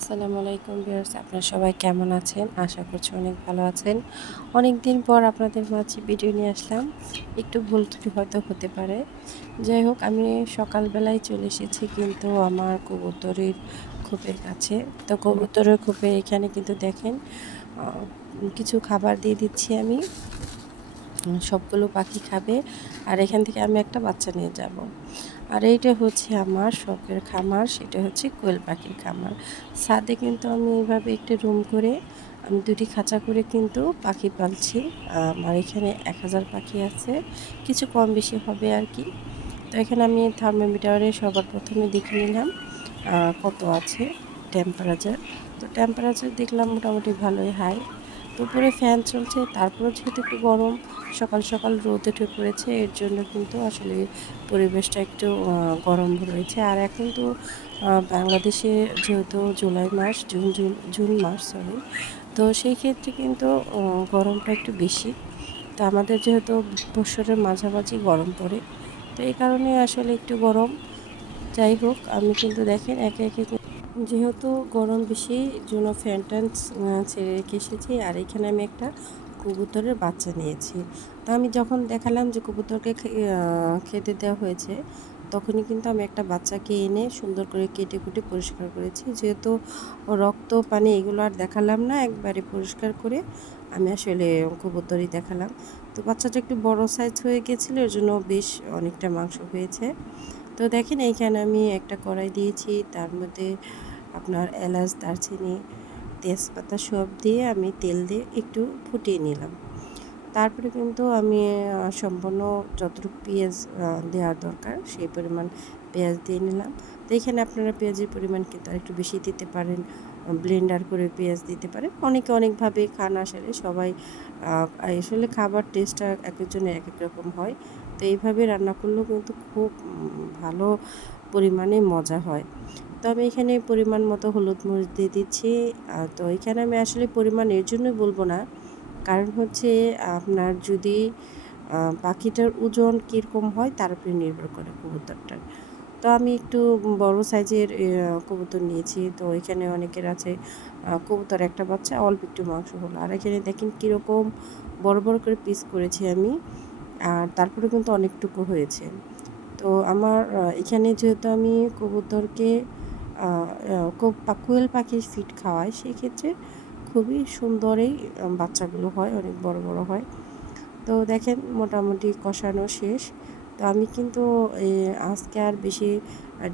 আসসালামু আলাইকুম ভিউয়ার্স, আপনারা সবাই কেমন আছেন? আশা করছি অনেক ভালো আছেন। অনেক দিন পর আপনাদের মাঝে ভিডিও নিয়ে আসলাম। একটু ভুল ত্রুটি হয়তো হতে পারে। যাই হোক, আমি সকালবেলায় চলে এসেছি কিন্তু আমার কবুতরের খোপের কাছে। তো কবুতরের খোপে এখানে কিন্তু দেখেন কিছু খাবার দিয়ে দিচ্ছি আমি। সবগুলো পাখি খাবে আর এখান থেকে আমি একটা বাচ্চা নিয়ে যাব। আর এইটা হচ্ছে আমার শখের খামার, সেটা হচ্ছে কোয়েল পাখির খামার। ছাদে কিন্তু আমি এইভাবে একটা রুম করে আমি দুটি খাঁচা করে কিন্তু পাখি পালছি। আমার এখানে এক হাজার পাখি আছে, কিছু কম বেশি হবে আর কি। তো এখানে আমি থার্মোমিটারে সবার প্রথমে দেখে নিলাম কত আছে টেম্পারেচার। তো টেম্পারেচার দেখলাম মোটামুটি ভালোই হাই তো উপরে ফ্যান চলছে তারপরে যেহেতু একটু গরম, সকাল সকাল রোদ উঠে পড়েছে, এর জন্য কিন্তু আসলে পরিবেশটা একটু গরম রয়েছে। আর এখন তো বাংলাদেশে যেহেতু জুলাই মাস, জুন জুন জুন মাস সরি তো সেই ক্ষেত্রে কিন্তু গরমটা একটু বেশি। তো আমাদের যেহেতু বছরের মাঝামাঝি গরম পড়ে, তো এই কারণে আসলে একটু গরম। যাই হোক, আমি কিন্তু দেখেন একে একে যেহেতু গরম বেশি, জন্য ফ্যান ছেড়ে রেখে এসেছি। আর এখানে আমি একটা কবুতরের বাচ্চা নিয়েছি। তো আমি যখন দেখালাম যে কবুতরকে খেতে দেওয়া হয়েছে, তখনই কিন্তু আমি একটা বাচ্চাকে এনে সুন্দর করে কেটে কুটে পরিষ্কার করেছি। যেহেতু রক্ত, পানি এগুলো আর দেখালাম না, একবারে পরিষ্কার করে আমি আসলে কবুতরই দেখালাম। তো বাচ্চাটা একটু বড় সাইজ হয়ে গেছিল, এর জন্য বেশ অনেকটা মাংস হয়েছে। তো দেখেন, এইখানে আমি একটা কড়াই দিয়েছি। তার মধ্যে আপনার এলাচ, দারচিনি, তেজপাতা সব দিয়ে আমি তেল দিয়ে একটু ফুটিয়ে নিলাম। তারপরে কিন্তু আমি সম্পূর্ণ যতটুকু পেঁয়াজ দেওয়ার দরকার সেই পরিমাণ পেঁয়াজ দিয়ে নিলাম। তো এখানে আপনারা পেঁয়াজের পরিমাণ কিন্তু একটু বেশি দিতে পারেন ব্লেন্ডার করে পেঁয়াজ দিতে পারেন। অনেকে অনেকভাবে খান আসলে সবাই আসলে খাবার টেস্টটা এক একজনের এক এক রকম হয়। তো এইভাবে রান্না করলেও কিন্তু খুব ভালো পরিমাণে মজা হয়। তো আমি এখানে পরিমাণ মতো হলুদ মরিচ দিয়ে দিচ্ছি। তো এখানে আমি আসলে পরিমাণ এর জন্যই বলব না। কারণ হচ্ছে আপনার যদি পাখিটার ওজন কীরকম হয় তার উপরে নির্ভর করে কবুতরটার। তো আমি একটু বড় সাইজের কবুতর নিয়েছি। তো এখানে অনেকের আছে কবুতর একটা বাচ্চা, অল্প একটু মাংস হলো। আর এখানে দেখেন কীরকম বড় বড় করে পিস করেছি আমি। আর তারপরে কিন্তু অনেকটুকু হয়েছে। তো আমার এখানে যেহেতু আমি কবুতরকে আহ, আহ, কোয়েল পাখির ফিড খাওয়াই সেক্ষেত্রে খুবই সুন্দরই বাচ্চাগুলো হয় অনেক বড় বড় হয়। তো দেখেন মোটামুটি কষানো শেষ। তো আমি কিন্তু আজকে আর বেশি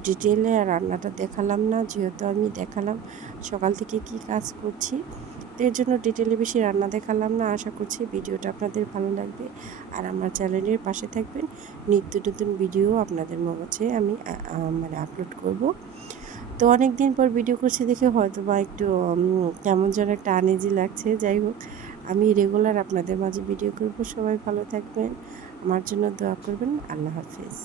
ডিটেলে রান্নাটা দেখালাম না। যেহেতু আমি দেখালাম সকাল থেকে কি কাজ করছি এর জন্য ডিটেলে বেশি রান্না দেখালাম না। আশা করছি ভিডিওটা আপনাদের ভালো লাগবে। আর আমার চ্যানেলের পাশে থাকবেন। নিত্য নতুন ভিডিও আপনাদের কাছে আমি মানে আপলোড করব। তো অনেক দিন পর ভিডিও করছি দেখে হয়তো বা একটু কেমন যেন একটা আনেজি লাগছে। যাই হোক, আমি রেগুলার আপনাদের মাঝে ভিডিও করব। সবাই ভালো থাকবেন। আমার জন্য দোয়া করবেন। আল্লাহ হাফেজ।